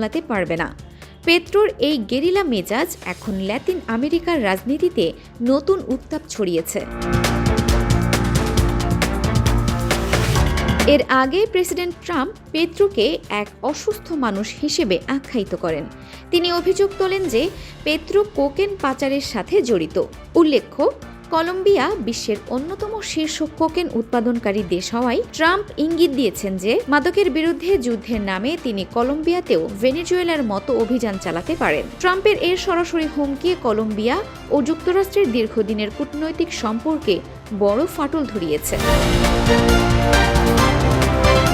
সামলাতে পারবে না। পেত্রোর এই গেরিলা মেজাজ এখন ল্যাতিন আমেরিকার রাজনীতিতে নতুন উত্তাপ ছড়িয়েছে। এর আগে প্রেসিডেন্ট ট্রাম্প পেত্রোকে এক অসুস্থ মানুষ হিসেবে আখ্যায়িত করেন। তিনি অভিযোগ তোলেন যে পেত্রো কোকেন পাচারের সাথে জড়িত। উল্লেখ্য, কলম্বিয়া বিশ্বের অন্যতম শীর্ষ কোকেন উৎপাদনকারী দেশ হওয়ায় ট্রাম্প ইঙ্গিত দিয়েছেন যে মাদকের বিরুদ্ধে যুদ্ধের নামে তিনি কলম্বিয়াতেও ভেনেজুয়েলার মতো অভিযান চালাতে পারেন। ট্রাম্পের এর সরাসরি হুমকি কলম্বিয়া ও যুক্তরাষ্ট্রের দীর্ঘদিনের কূটনৈতিক সম্পর্কে বড় ফাটল ধরিয়েছে।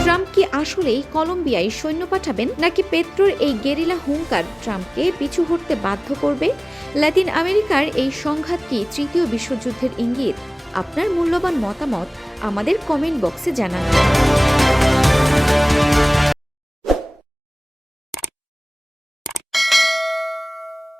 ট্রাম্প কি আসলেই কলম্বিয়ায় সৈন্য পাঠাবেন, নাকি পেত্রোর এই গেরিলা হুঙ্কার ট্রাম্পকে পিছু হটতে বাধ্য করবে? ল্যাতিন আমেরিকার এই সংঘাত কি তৃতীয় বিশ্বযুদ্ধের ইঙ্গিত? আপনার মূল্যবান মতামত আমাদের কমেন্ট বক্সে জানান।